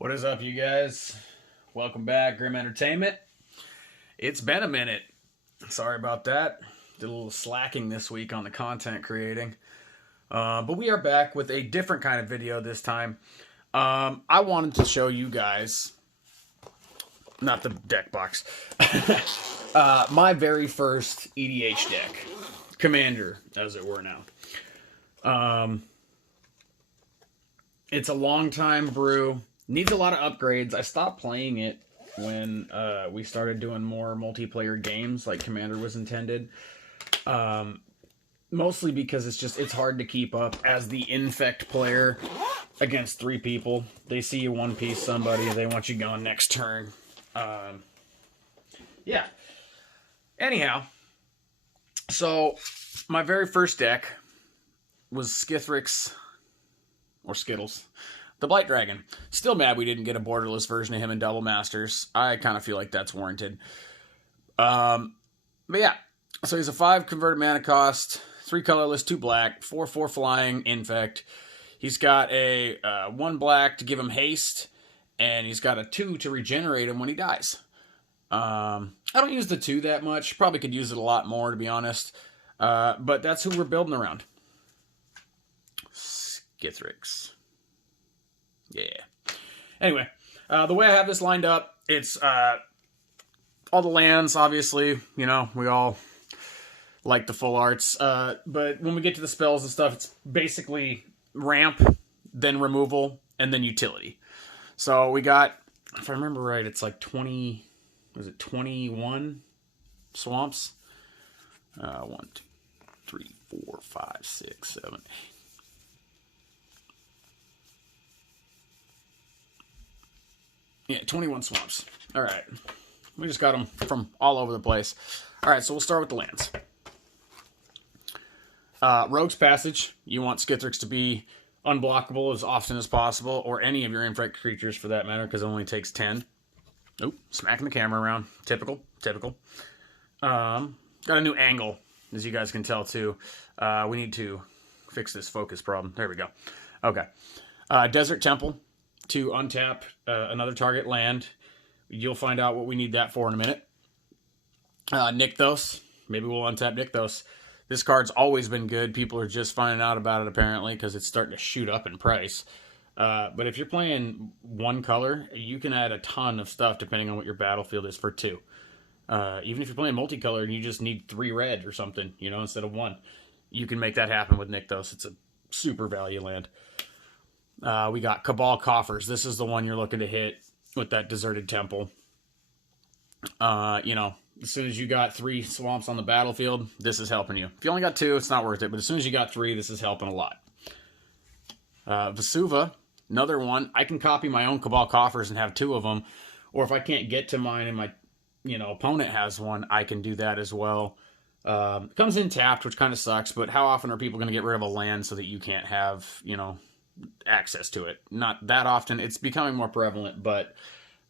What is up, you guys? Welcome back, Grim Entertainment. It's been a minute. Sorry about that. Did a little slacking this week on the content creating. But we are back with a different kind of video this time. I wanted to show you guys, not the deck box, my very first EDH deck. Commander, as it were now. It's a long time brew. Needs a lot of upgrades. I stopped playing it when we started doing more multiplayer games like Commander was intended. Mostly because it's hard to keep up as the infect player against 3 people. They see you one piece somebody, they want you going next turn. Yeah. Anyhow, so my very first deck was Skithiryx, or Skittles, the Blight Dragon. Still mad we didn't get a borderless version of him in Double Masters. I kind of feel like that's warranted. But yeah, so he's a 5 converted mana cost, 3 colorless, 2 black, 4/4 flying, infect. He's got a 1 black to give him haste, and he's got a 2 to regenerate him when he dies. I don't use the 2 that much. Probably could use it a lot more, to be honest. But that's who we're building around. Skithiryx. Yeah. Anyway, the way I have this lined up, it's all the lands, obviously. You know, we all like the full arts. But when we get to the spells and stuff, it's basically ramp, then removal, and then utility. So we got, if I remember right, it's like 20, was it 21 swamps? 1, 2, 3, 4, 5, 6, 7, 8. Yeah, 21 swamps. All right. We just got them from all over the place. All right, so we'll start with the lands. Rogue's Passage. You want Skithiryx to be unblockable as often as possible, or any of your infect creatures for that matter, because it only takes 10. Oop, smacking the camera around. Typical. Got a new angle, as you guys can tell, too. We need to fix this focus problem. There we go. Okay. Desert Temple. To untap another target land. You'll find out what we need that for in a minute. Nykthos. Maybe we'll untap Nykthos. This card's always been good. People are just finding out about it, apparently, because it's starting to shoot up in price. But if you're playing 1 color, you can add a ton of stuff depending on what your battlefield is for 2. Even if you're playing multicolor and you just need 3 red or something, you know, instead of 1, you can make that happen with Nykthos. It's a super value land. We got Cabal Coffers. This is the one you're looking to hit with that Deserted Temple. You know, as soon as you got 3 swamps on the battlefield, this is helping you. If you only got 2, it's not worth it. But as soon as you got 3, this is helping a lot. Vesuva, another one. I can copy my own Cabal Coffers and have 2 of them. Or if I can't get to mine and my, opponent has one, I can do that as well. It comes in tapped, which kind of sucks. But how often are people going to get rid of a land so that you can't have, access to it? Not that often. It's becoming more prevalent, but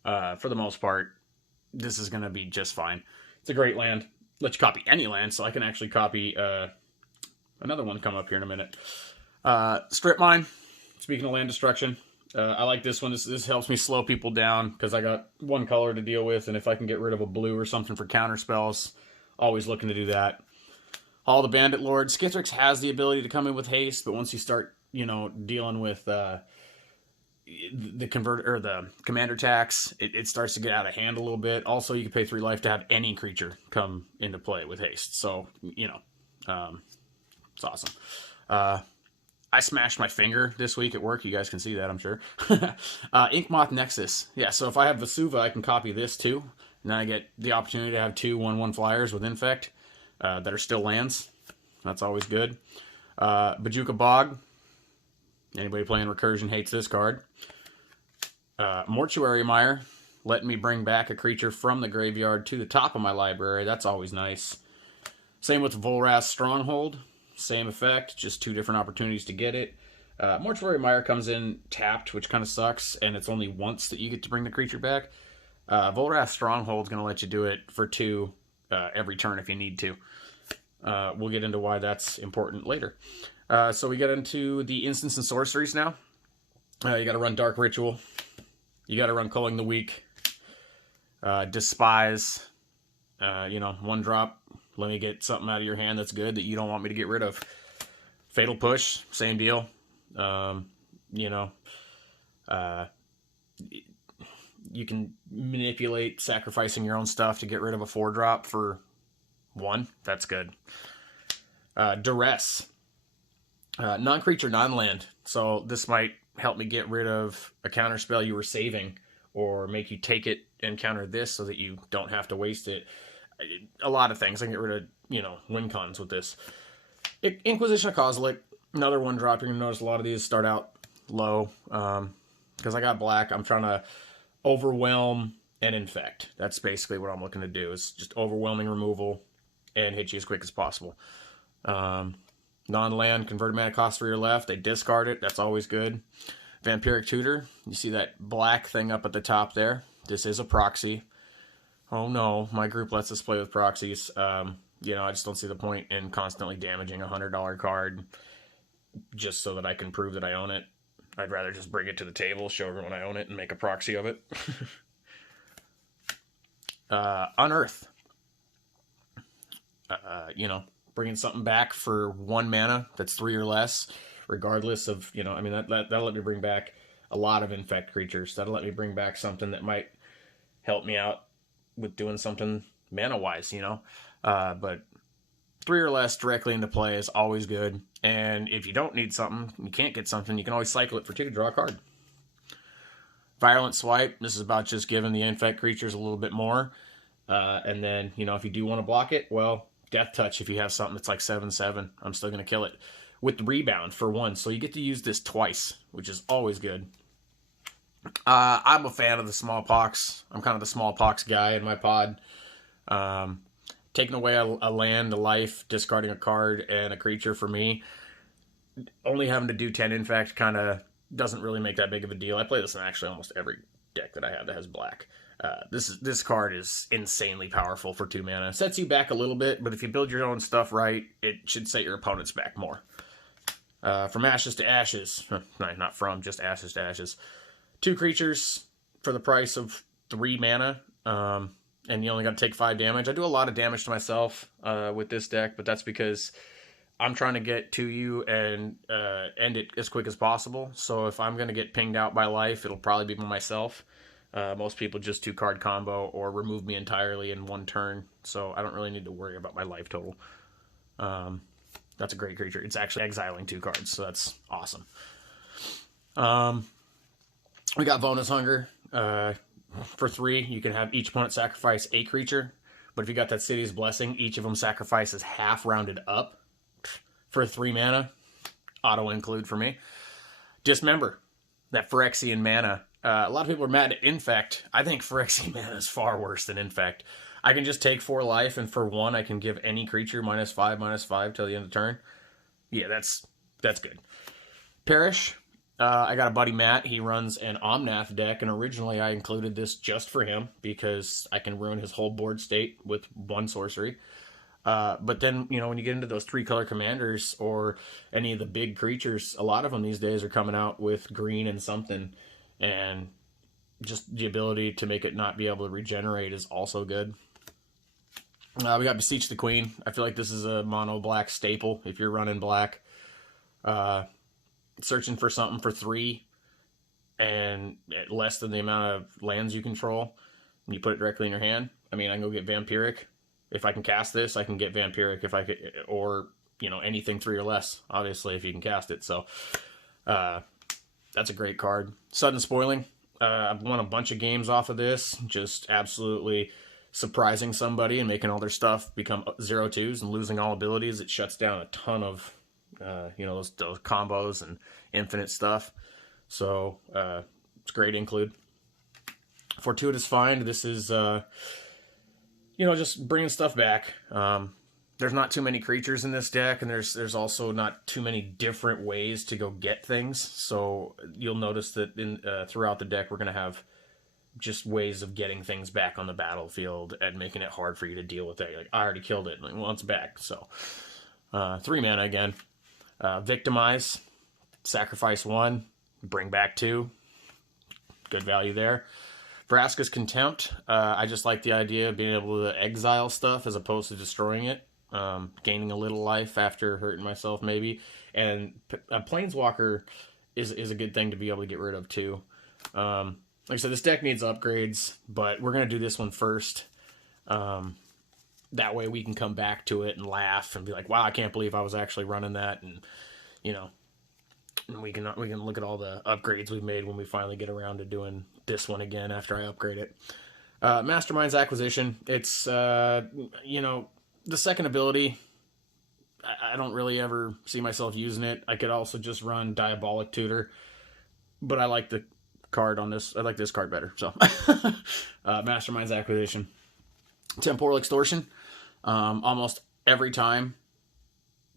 for the most part, this is going to be just fine. It's a great land. Let you copy any land, so I can actually copy another one come up here in a minute. Strip Mine. Speaking of land destruction, I like this one. This helps me slow people down because I got 1 color to deal with, and if I can get rid of a blue or something for counter spells, always looking to do that. All the Bandit Lords. Skithiryx has the ability to come in with haste, but once you start dealing with the convert or the commander tax, it starts to get out of hand a little bit. Also, you can pay 3 life to have any creature come into play with haste. So, it's awesome. I smashed my finger this week at work. You guys can see that, I'm sure. Inkmoth Nexus. Yeah, so if I have Vesuva, I can copy this too. And then I get the opportunity to have 2 1/1 flyers with infect that are still lands. That's always good. Bojuka Bog. Anybody playing Recursion hates this card. Mortuary Mire, letting me bring back a creature from the graveyard to the top of my library. That's always nice. Same with Volrath's Stronghold. Same effect, just 2 different opportunities to get it. Mortuary Mire comes in tapped, which kind of sucks, and it's only once that you get to bring the creature back. Volrath's Stronghold is going to let you do it for 2 every turn if you need to. We'll get into why that's important later. So we get into the instants and sorceries now. You got to run Dark Ritual. You got to run Culling the Weak. Despise. You know, 1 drop. Let me get something out of your hand that's good that you don't want me to get rid of. Fatal Push, same deal. You know, you can manipulate sacrificing your own stuff to get rid of a 4 drop for 1. That's good. Duress. Non-creature, non-land. So this might help me get rid of a counter spell you were saving, or make you take it and counter this so that you don't have to waste it. A lot of things. I can get rid of, you know, win cons with this. Inquisition of Kozilek, another 1 drop. You're going to notice a lot of these start out low. Because I got black, I'm trying to overwhelm and infect. That's basically what I'm looking to do, is just overwhelming removal and hit you as quick as possible. Non-land, converted mana cost for your left. They discard it. That's always good. Vampiric Tutor. You see that black thing up at the top there? This is a proxy. Oh no, my group lets us play with proxies. You know, I just don't see the point in constantly damaging a $100 card just so that I can prove that I own it. I'd rather just bring it to the table, show everyone I own it, and make a proxy of it. Unearth. You know, bringing something back for 1 mana that's 3 or less, regardless of, you know, I mean, that'll let me bring back a lot of infect creatures. That'll let me bring back something that might help me out with doing something mana-wise, you know. But 3 or less directly into play is always good. And if you don't need something, you can't get something, you can always cycle it for 2 to draw a card. Virulent Swipe. This is about just giving the infect creatures a little bit more. And then, you know, if you do want to block it, well, Death Touch, if you have something that's like 7/7, I'm still going to kill it. With Rebound for 1. So you get to use this twice, which is always good. I'm a fan of the Smallpox. I'm kind of the Smallpox guy in my pod. Taking away a land, a life, discarding a card, and a creature for me. Only having to do 10 infect kind of doesn't really make that big of a deal. I play this in actually almost every deck that I have that has black. This card is insanely powerful for 2 mana. Sets you back a little bit, but if you build your own stuff right, it should set your opponents back more. From Ashes to Ashes. No, not from, just Ashes to Ashes. 2 creatures for the price of 3 mana. And you only got to take 5 damage. I do a lot of damage to myself with this deck, but that's because I'm trying to get to you and end it as quick as possible. So if I'm going to get pinged out by life, it'll probably be by myself. Most people just 2-card combo or remove me entirely in 1 turn. So I don't really need to worry about my life total. That's a great creature. It's actually exiling 2 cards, so that's awesome. We got Bonus Hunger. For 3, you can have each opponent sacrifice a creature. But if you got that City's Blessing, each of them sacrifices half rounded up. For 3 mana, auto include for me. Dismember. That Phyrexian mana. A lot of people are mad at Infect. I think Phyrexian mana is far worse than Infect. I can just take 4 life, and for 1, I can give any creature -5/-5 till the end of the turn. Yeah, that's good. Perish. I got a buddy, Matt. He runs an Omnath deck, and originally I included this just for him because I can ruin his whole board state with 1 sorcery. But then, you know, when you get into those 3-color commanders or any of the big creatures, a lot of them these days are coming out with green and something, and just the ability to make it not be able to regenerate is also good. We got Besieged the Queen. I feel like this is a mono-black staple if you're running black. Searching for something for 3 and less than the amount of lands you control, and you put it directly in your hand. I mean, I can go get Vampiric. If I can cast this, I can get Vampiric. If I could, or, you know, anything 3 or less, obviously, if you can cast it. So that's a great card. Sudden Spoiling. I've won a bunch of games off of this. Just absolutely surprising somebody and making all their stuff become 0/2s and losing all abilities. It shuts down a ton of you know, those combos and infinite stuff. So it's great include. Fortuitous Find. This is, you know, just bringing stuff back. There's not too many creatures in this deck, and there's also not too many different ways to go get things. So you'll notice that in throughout the deck, we're going to have just ways of getting things back on the battlefield and making it hard for you to deal with it. Like, I already killed it. Like, well, it's back. So 3 mana again. Victimize, sacrifice 1, bring back 2. good value there. Vraska's Contempt. I just like the idea of being able to exile stuff as opposed to destroying it. Gaining a little life after hurting myself, maybe. And a Planeswalker is a good thing to be able to get rid of, too. Like I said, this deck needs upgrades, but we're going to do this one first. That way we can come back to it and laugh and be like, wow, I can't believe I was actually running that. And, you know, and we can look at all the upgrades we've made when we finally get around to doing this one again after I upgrade it. Mastermind's Acquisition. It's, you know, the second ability, I don't really ever see myself using it. I could also just run Diabolic Tutor, but I like the card on this. I like this card better. So, Mastermind's Acquisition. Temporal Extortion. Almost every time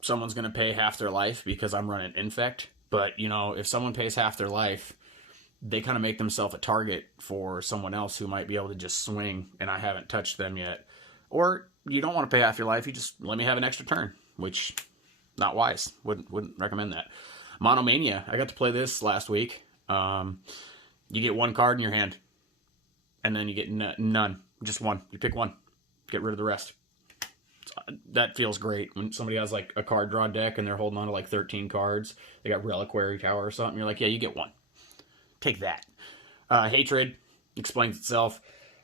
someone's going to pay half their life because I'm running Infect. But, you know, if someone pays half their life, they kind of make themselves a target for someone else who might be able to just swing, and I haven't touched them yet. Or you don't want to pay half your life, you just let me have an extra turn, which, not wise. Wouldn't recommend that. Monomania. I got to play this last week. You get one card in your hand, and then you get none. Just one. You pick one. Get rid of the rest. That feels great when somebody has like a card draw deck and they're holding on to like 13 cards. They got Reliquary Tower or something. You're like, yeah, you get one. Take that. Hatred explains itself.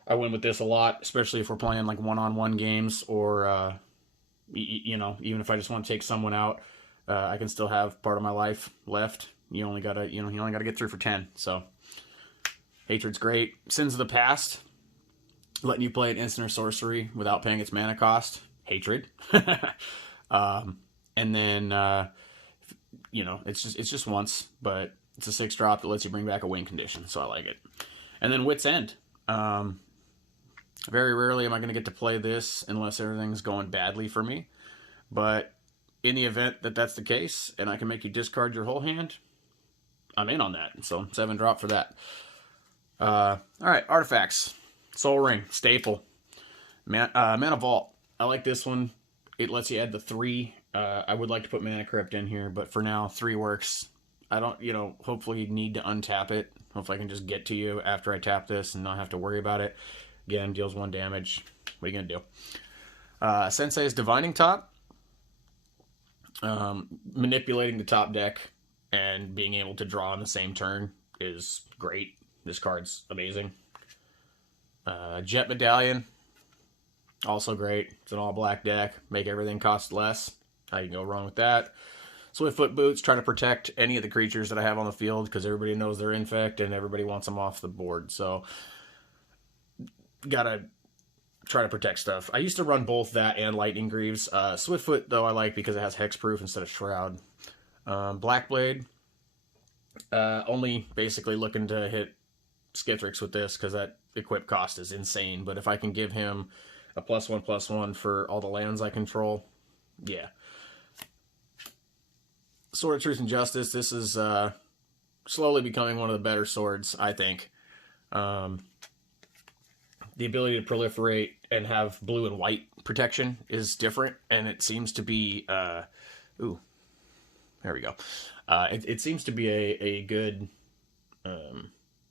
I win with this a lot, especially if we're playing like one-on-one games or, you know, even if I just want to take someone out, I can still have part of my life left. You only gotta get through for 10. So Hatred's great. Sins of the Past, letting you play an instant or sorcery without paying its mana cost. Hatred. And then, you know, it's just once, but it's a 6-drop that lets you bring back a win condition, so I like it. And then Wit's End. Very rarely am I going to get to play this unless everything's going badly for me. But in the event that that's the case, and I can make you discard your whole hand, I'm in on that. So 7-drop for that. All right, Artifacts. Soul Ring, staple. Mana Vault. I like this one. It lets you add the 3. I would like to put Mana Crypt in here, but for now, 3 works. I don't, you know, hopefully need to untap it. Hopefully I can just get to you after I tap this and not have to worry about it. Again, deals 1 damage. What are you going to do? Sensei's Divining Top. Manipulating the top deck and being able to draw on the same turn is great. This card's amazing. Jet Medallion. Also great. It's an all-black deck. Make everything cost less. How you can go wrong with that? Swiftfoot Boots. Try to protect any of the creatures that I have on the field because everybody knows they're infect and everybody wants them off the board. So, gotta try to protect stuff. I used to run both that and Lightning Greaves. Swiftfoot, though, I like because it has Hexproof instead of Shroud. Blackblade. Only basically looking to hit Skithiryx with this because that equip cost is insane. But if I can give him a +1/+1 for all the lands I control, yeah. Sword of Truth and Justice. This is slowly becoming one of the better swords, I think. The ability to proliferate and have blue and white protection is different, and it seems to be... ooh, there we go. It seems to be a good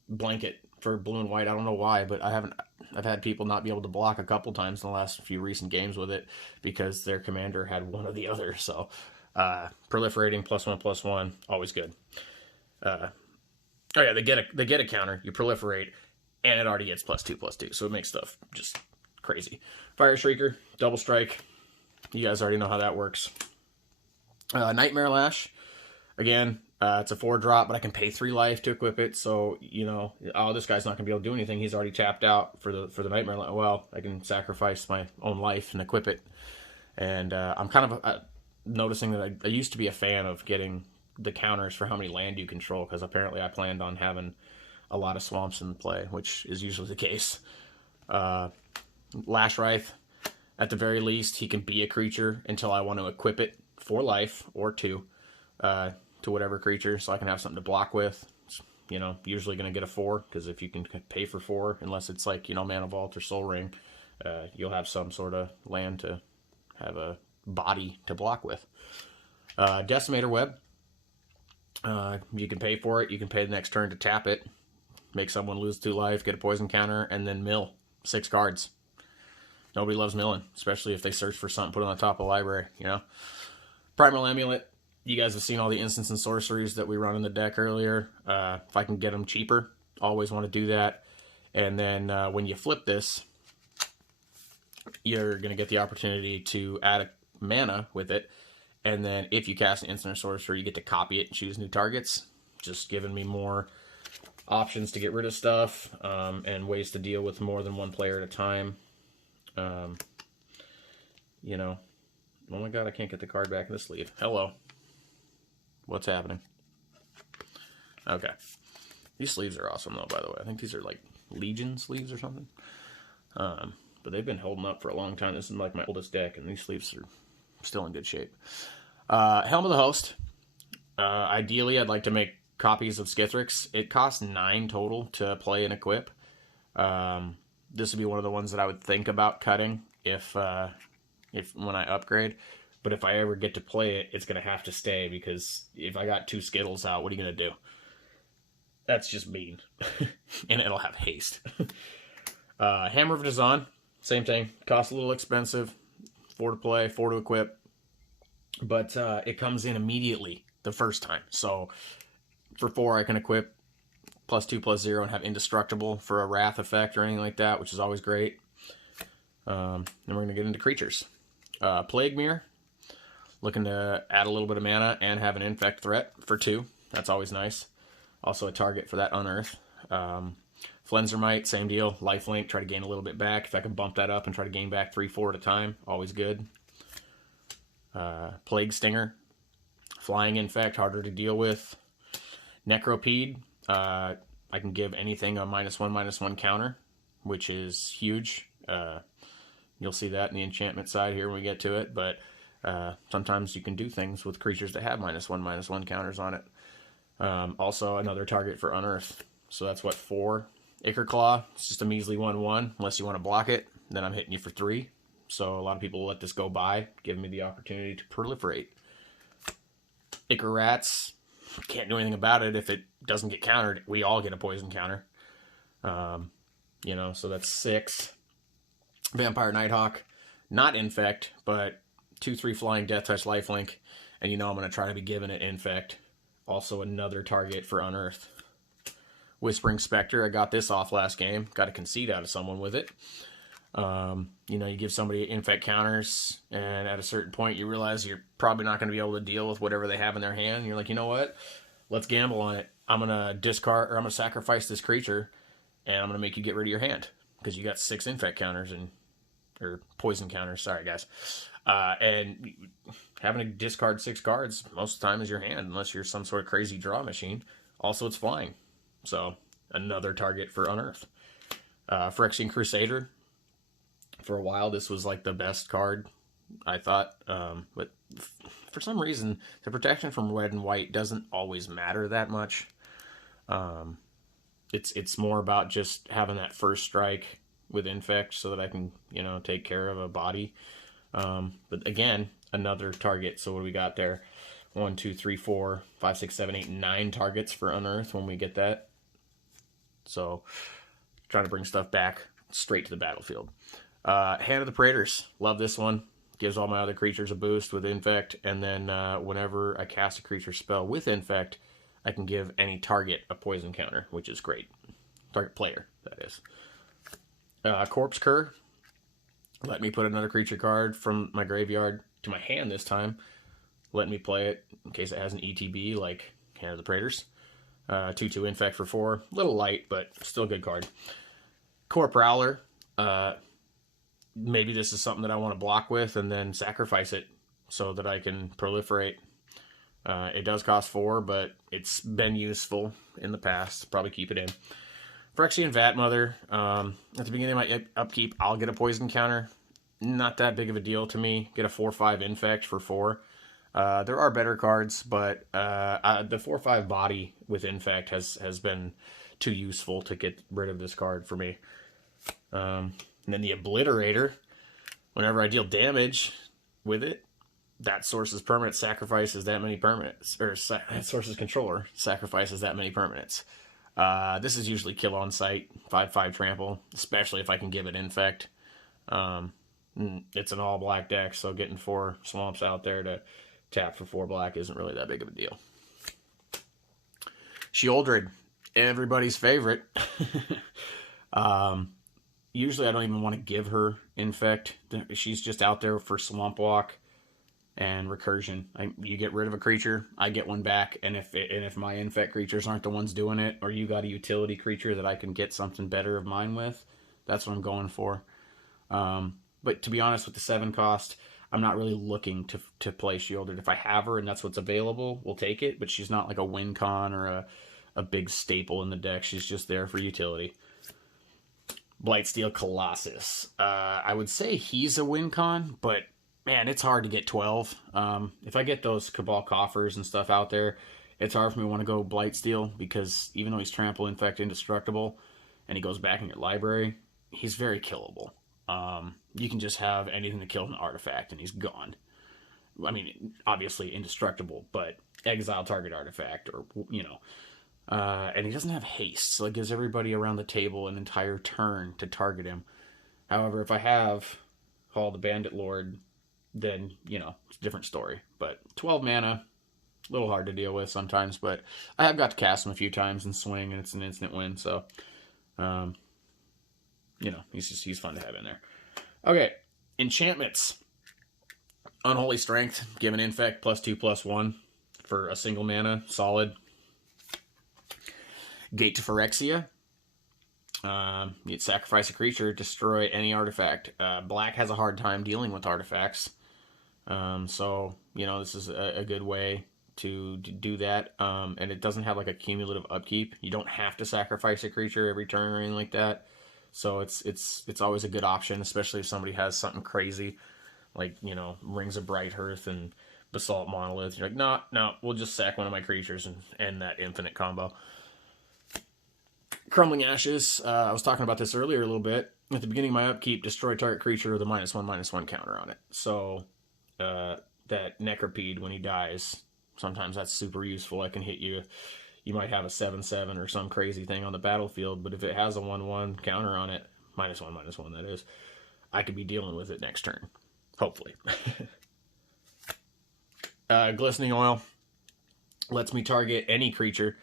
blanket for blue and white. I don't know why, but I've had people not be able to block a couple times in the last few recent games with it because their commander had one or the other. So proliferating +1/+1, always good. Oh yeah, they get a counter. You proliferate, and it already gets +2/+2. So it makes stuff just crazy. Fire Shrieker, double strike. You guys already know how that works. Nightmare Lash. Again, it's a 4-drop, but I can pay 3 life to equip it. So, you know, oh, this guy's not going to be able to do anything. He's already tapped out for the Nightmare Lash. Well, I can sacrifice my own life and equip it. And I'm kind of noticing that I used to be a fan of getting the counters for how many land you control, because apparently I planned on having a lot of swamps in play, which is usually the case. Lash Wraith, at the very least, he can be a creature until I want to equip it for life or 2 to whatever creature, so I can have something to block with. It's, you know, usually going to get a 4, because if you can pay for 4, unless it's like, you know, Mana Vault or Soul Ring, you'll have some sort of land to have a body to block with. Decimator Web. You can pay for it. You can pay the next turn to tap it. make someone lose 2 life, get a poison counter, and then mill 6 cards. Nobody loves milling, especially if they search for something put on the top of the library, you know. Primal Amulet. You guys have seen all the instants and sorceries that we run in the deck earlier. If I can get them cheaper, always want to do that. And then when you flip this, you're going to get the opportunity to add a mana with it. And then if you cast an instant or sorcery, you get to copy it and choose new targets. Just giving me more options to get rid of stuff and ways to deal with more than one player at a time. You know, oh my god, I can't get the card back in the sleeve. Hello. What's happening? Okay. These sleeves are awesome, though, by the way. I think these are, like, Legion sleeves or something. But they've been holding up for a long time. This is, like, my oldest deck, and these sleeves are still in good shape. Helm of the Host. Ideally, I'd like to make copies of Skithiryx. It costs 9 total to play and equip. This would be one of the ones that I would think about cutting if when I upgrade. But if I ever get to play it, it's going to have to stay, because if I got 2 Skittles out, what are you going to do? That's just mean. And it'll have haste. Hammer of Dazan, same thing. Costs a little expensive. 4 to play, 4 to equip. But it comes in immediately the first time. So for 4, I can equip +2/+0 and have indestructible for a wrath effect or anything like that, which is always great. Then we're going to get into creatures. Plague Mirror. Looking to add a little bit of mana and have an infect threat for 2. That's always nice. Also a target for that unearth. Flenzermite, same deal. Lifelink, try to gain a little bit back. If I can bump that up and try to gain back 3-4 at a time, always good. Plague Stinger. Flying infect, harder to deal with. Necropede. I can give anything a -1/-1 counter, which is huge. You'll see that in the enchantment side here when we get to it, but sometimes you can do things with creatures that have -1/-1 counters on it. Also, another target for Unearth. So that's what, 4? Ichor Claw, it's just a measly 1/1. Unless you want to block it, then I'm hitting you for 3. So a lot of people let this go by, giving me the opportunity to proliferate. Ichor Rats, can't do anything about it. If it doesn't get countered, we all get a poison counter. You know, so that's 6. Vampire Nighthawk, not infect, but 2/3 flying, death touch, lifelink, and you know I'm going to try to be giving it infect. Also another target for Unearth. Whispering Spectre, I got this off last game. Got a concede out of someone with it. You know, you give somebody infect counters, and at a certain point you realize you're probably not going to be able to deal with whatever they have in their hand. And you're like, you know what? Let's gamble on it. I'm going to discard, or I'm going to sacrifice this creature, and I'm going to make you get rid of your hand, because you got 6 infect counters, or poison counters, sorry guys. And having to discard 6 cards most of the time is your hand, unless you're some sort of crazy draw machine. Also, it's flying. So, another target for Unearth. Phyrexian Crusader. For a while, this was like the best card, I thought. But for some reason, the protection from red and white doesn't always matter that much. It's more about just having that first strike with infect so that I can, you know, take care of a body. But again, another target. So what do we got there? 1, 2, 3, 4, 5, 6, 7, 8, 9 targets for Unearth when we get that. So trying to bring stuff back straight to the battlefield. Hand of the Praetors. Love this one. Gives all my other creatures a boost with infect. And then whenever I cast a creature spell with infect, I can give any target a poison counter, which is great. Target player, that is. Corpse Cur. Let me put another creature card from my graveyard to my hand this time. Let me play it in case it has an ETB, like Hand of the Praetors. 2/2 infect for 4. Little light, but still a good card. Core Prowler. Maybe this is something that I want to block with and then sacrifice it so that I can proliferate. It does cost 4, but it's been useful in the past. Probably keep it in. Phyrexian Vat Mother. At the beginning of my upkeep, I'll get a poison counter. Not that big of a deal to me. Get a 4/5 infect for 4. There are better cards, but the 4/5 body with infect has been too useful to get rid of this card for me. And then the Obliterator. Whenever I deal damage with it, that source's permanent sacrifices that many permanents, or that source's controller sacrifices that many permanents. This is usually kill on sight, 5/5 trample, especially if I can give it infect. It's an all black deck, so getting 4 swamps out there to tap for 4 black isn't really that big of a deal. Sheoldred, everybody's favorite. Usually I don't even want to give her infect. She's just out there for swamp walk and recursion. You get rid of a creature, I get one back, and if my infect creatures aren't the ones doing it, or you got a utility creature that I can get something better of mine with, that's what I'm going for. But to be honest, with the 7 cost, I'm not really looking to play Sheoldred. If I have her and that's what's available, we'll take it, but she's not like a win con or a big staple in the deck. She's just there for utility. Blightsteel Colossus. I would say he's a win con, but man, it's hard to get 12. If I get those Cabal Coffers and stuff out there, it's hard for me to want to go Blightsteel, because even though he's Trample, Infect, Indestructible, and he goes back in your library, he's very killable. You can just have anything to kill an artifact and he's gone. I mean, obviously indestructible, but exile target artifact, or, you know. And he doesn't have haste, so it gives everybody around the table an entire turn to target him. However, if I have Hall the Bandit Lord, then, you know, it's a different story. But 12 mana, a little hard to deal with sometimes, but I have got to cast him a few times and swing, and it's an instant win, so, you know, he's fun to have in there. Okay, Enchantments. Unholy Strength, give an infect, +2/+1 for a single mana, solid. Gate to Phyrexia. You'd sacrifice a creature, destroy any artifact. Black has a hard time dealing with artifacts. So, you know, this is a good way to do that. And it doesn't have like a cumulative upkeep. You don't have to sacrifice a creature every turn or anything like that. So it's always a good option, especially if somebody has something crazy, like, you know, Rings of Brighthearth and Basalt Monolith. You're like, no, we'll just sack one of my creatures and end that infinite combo. Crumbling Ashes, I was talking about this earlier a little bit. At the beginning of my upkeep, destroy target creature with a -1/-1 counter on it. So that Necropede, when he dies, sometimes that's super useful. I can hit you. You might have a 7/7 or some crazy thing on the battlefield, but if it has a 1/1 counter on it, -1/-1 that is, I could be dealing with it next turn. Hopefully. Glistening Oil lets me target any creature.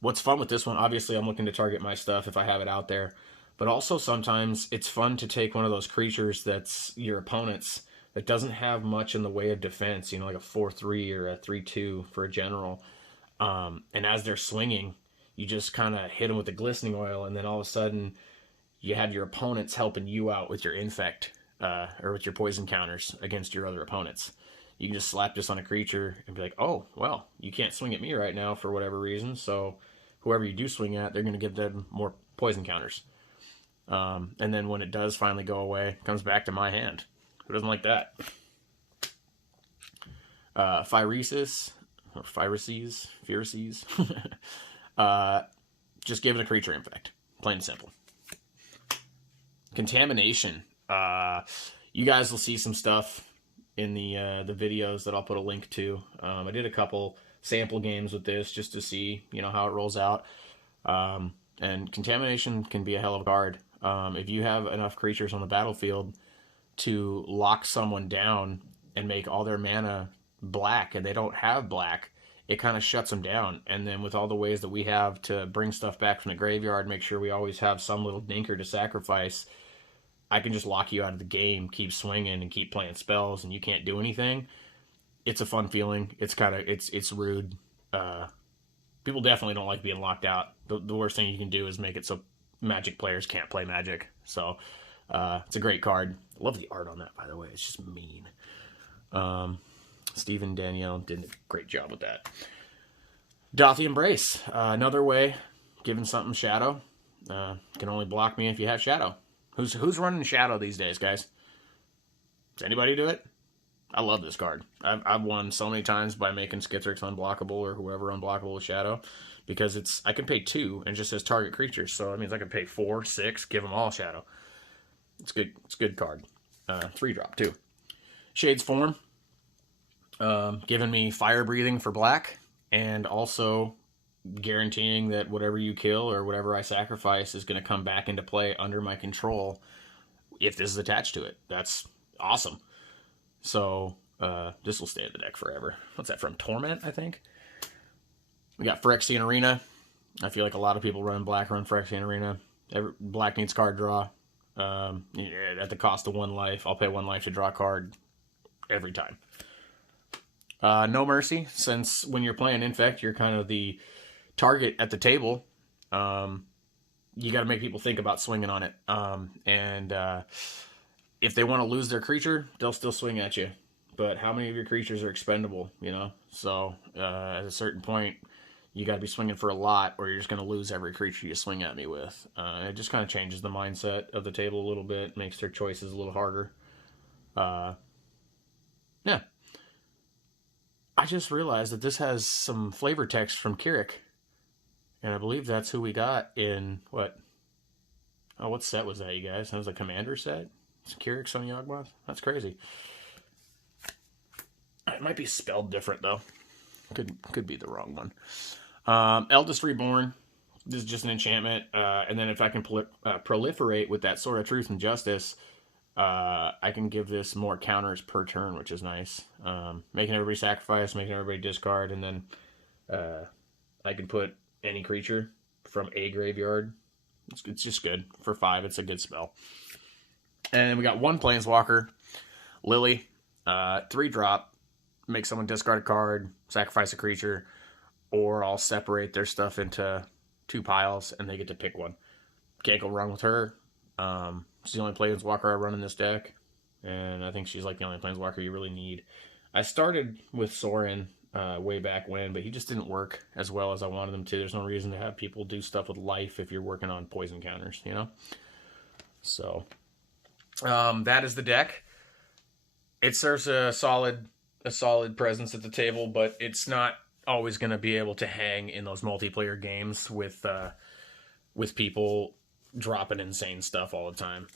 What's fun with this one, obviously I'm looking to target my stuff if I have it out there, but also sometimes it's fun to take one of those creatures that's your opponent's that doesn't have much in the way of defense, you know, like a 4/3 or a 3/2 for a general. And as they're swinging, you just kind of hit them with the Glistening Oil, and then all of a sudden you have your opponents helping you out with your infect, or with your poison counters against your other opponents. You can just slap this on a creature and be like, oh, well, you can't swing at me right now for whatever reason, so whoever you do swing at, they're going to give them more poison counters. And then when it does finally go away, it comes back to my hand. Who doesn't like that? Phyresis, or Phyreses, just give it a creature infect. Plain and simple. Contamination. You guys will see some stuff in the videos that I'll put a link to. I did a couple sample games with this just to see, you know, how it rolls out. And Contamination can be a hell of a card. If you have enough creatures on the battlefield to lock someone down and make all their mana black, and they don't have black, it kind of shuts them down. And then with all the ways that we have to bring stuff back from the graveyard, make sure we always have some little dinker to sacrifice, I can just lock you out of the game, keep swinging, and keep playing spells, and you can't do anything. It's a fun feeling. It's kind of, it's rude. People definitely don't like being locked out. The worst thing you can do is make it so Magic players can't play Magic. So it's a great card. I love the art on that, by the way. It's just mean. Stephen Danielle did a great job with that. Dothi Embrace. Another way, giving something Shadow. Can only block me if you have Shadow. Who's running Shadow these days, guys? Does anybody do it? I love this card. I've won so many times by making Skithiryx unblockable, or whoever unblockable with Shadow, because I can pay 2 and it just says target creatures, so that means I can pay 4, 6, give them all Shadow. It's good. It's a good card. 3-drop too. Shade's Form, giving me fire breathing for black, and also guaranteeing that whatever you kill or whatever I sacrifice is going to come back into play under my control if this is attached to it. That's awesome. So this will stay in the deck forever. What's that from? Torment, I think. We got Phyrexian Arena. I feel like a lot of people running black run Phyrexian Arena. Black needs card draw. At the cost of 1 life. I'll pay 1 life to draw a card every time. No Mercy, since when you're playing Infect, you're kind of the target at the table. You got to make people think about swinging on it. If they want to lose their creature, they'll still swing at you. But how many of your creatures are expendable, you know? So at a certain point, you got to be swinging for a lot, or you're just going to lose every creature you swing at me with. It just kind of changes the mindset of the table a little bit, makes their choices a little harder. Yeah. I just realized that this has some flavor text from Skithiryx. And I believe that's who we got in, what? Oh, what set was that, you guys? That was a Commander set? Skithiryx on Yawgmoth? That's crazy. It might be spelled different, though. Could be the wrong one. Eldest Reborn. This is just an enchantment. And then if I can proliferate with that Sword of Truth and Justice, I can give this more counters per turn, which is nice. Making everybody sacrifice, making everybody discard, and then I can put any creature from a graveyard. It's just good. For 5, it's a good spell. And we got 1 Planeswalker, Lily, 3-drop. Make someone discard a card, sacrifice a creature, or I'll separate their stuff into 2 piles, and they get to pick one. Can't go wrong with her. She's the only Planeswalker I run in this deck, and I think she's like the only Planeswalker you really need. I started with Sorin way back when, but he just didn't work as well as I wanted him to. There's no reason to have people do stuff with life if you're working on poison counters, you know? So, that is the deck. It serves a solid presence at the table, but it's not always going to be able to hang in those multiplayer games with people dropping insane stuff all the time.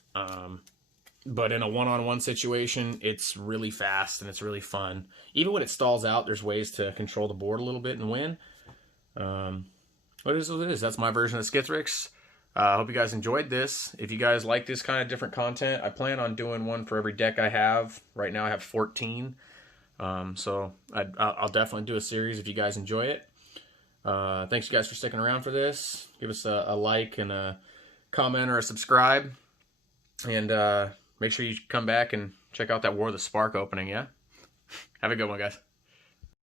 But in a one-on-one situation, it's really fast and it's really fun. Even when it stalls out, there's ways to control the board a little bit and win. What it is. That's my version of Skithiryx. I hope you guys enjoyed this. If you guys like this kind of different content, I plan on doing one for every deck I have. Right now I have 14. So I'll definitely do a series if you guys enjoy it. Thanks you guys for sticking around for this. Give us a like and a comment or a subscribe. And make sure you come back and check out that War of the Spark opening, yeah? Have a good one, guys.